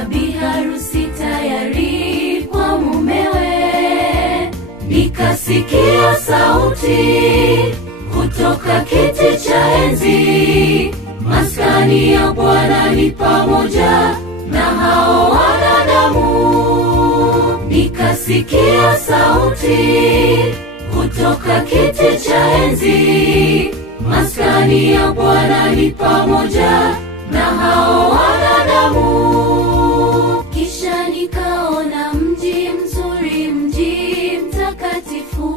kama biharusi tayari kwa mumewe. Nikasikia sauti kutoka kiti cha enzi, maskani ya Bwana ni pamoja na hao wanadamu. Nikasikia sauti kutoka kiti cha enzi, maskani ya Bwana ni pamoja na hao wanadamu. Kisha nikaona mji mzuri, mji mtakatifu,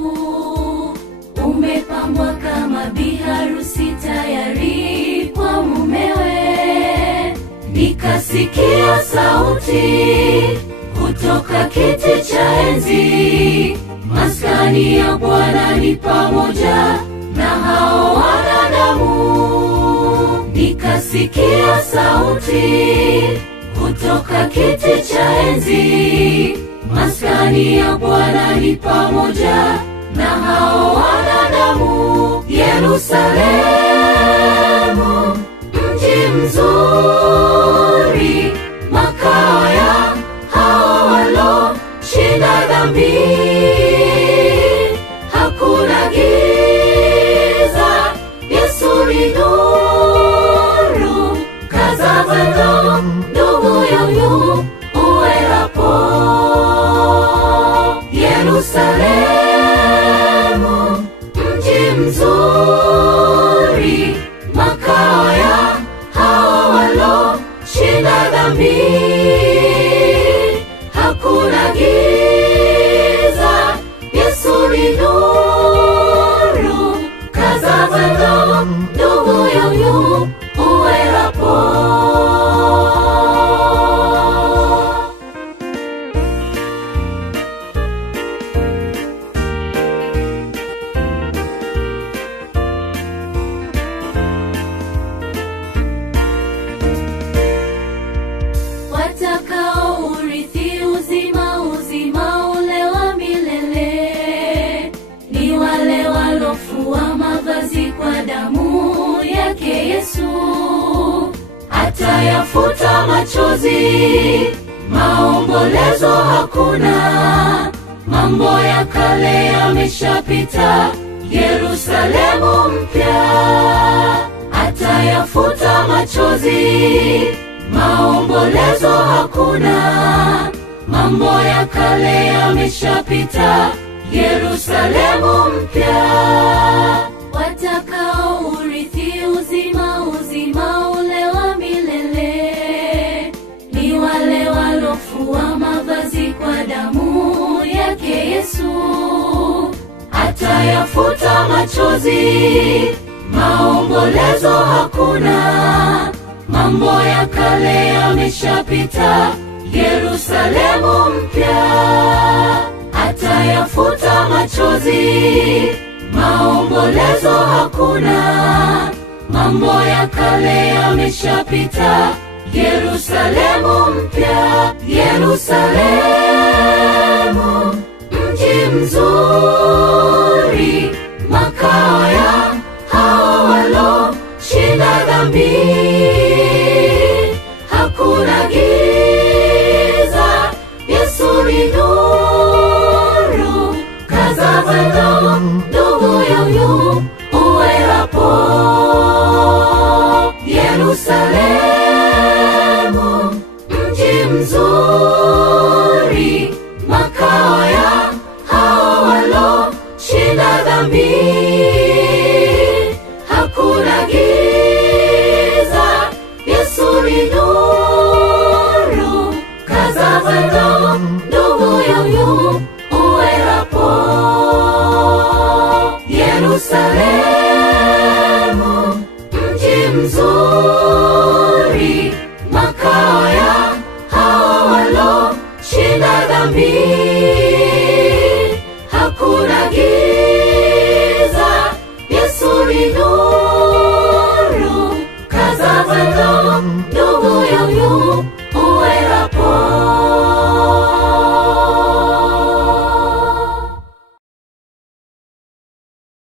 umepambwa kama biharusi tayari kwa mumewe. Nikasikia sauti kutoka kiti cha enzi, maskani ya Bwana ni pamoja na hao wanadamu. Nikasikia sauti kutoka kiti cha enzi, maskani ya Bwana ni pamoja na hao wanadamu. Yerusalemu, mji mzuri, makao ya hao waloshinda dhambi. Hakuna giza, Yesu ni nuru. Kaza mwendo ndugu yangu, uwe hapo. Yerusalemu, mji mzuri, makao ya hao waloshinda dhambi. Hakuna giza, Yesu ni nuru. Kaza mwendo ndugu yangu, uwe hapo. Watakao urithi uzima, uzima ule wa milele, ni wale walofua mavazi kwa damu yake Yesu. Atayafuta machozi, maombolezo hakuna, mambo ya kale yameshapita, Yerusalemu mpya. Atayafuta machozi, maombolezo hakuna, mambo ya kale yameshapita, Yerusalemu mpya. Watakao urithi uzima, uzima ule wa milele, ni wale walofua mavazi kwa damu yake Yesu. Atayafuta machozi, maombolezo hakuna, mambo ya kale yameshapita, Yerusalemu mpya. Atayafuta machozi, maombolezo hakuna, mambo ya kale yameshapita, Yerusalemu mpya. Yerusalemu, mji mzuri, makao ya hao waloshinda dhambi. Hakuna giza, Yesu ni nuru. Kaza mwendo ndugu yangu, uwe hapo. Yerusalemu, mji mzuri, makao ya hao waloshinda dhambi. Hakuna giza, Yesu ni nuru. Kaza mwendo ndugu yangu, uwe hapo. Yerusalemu.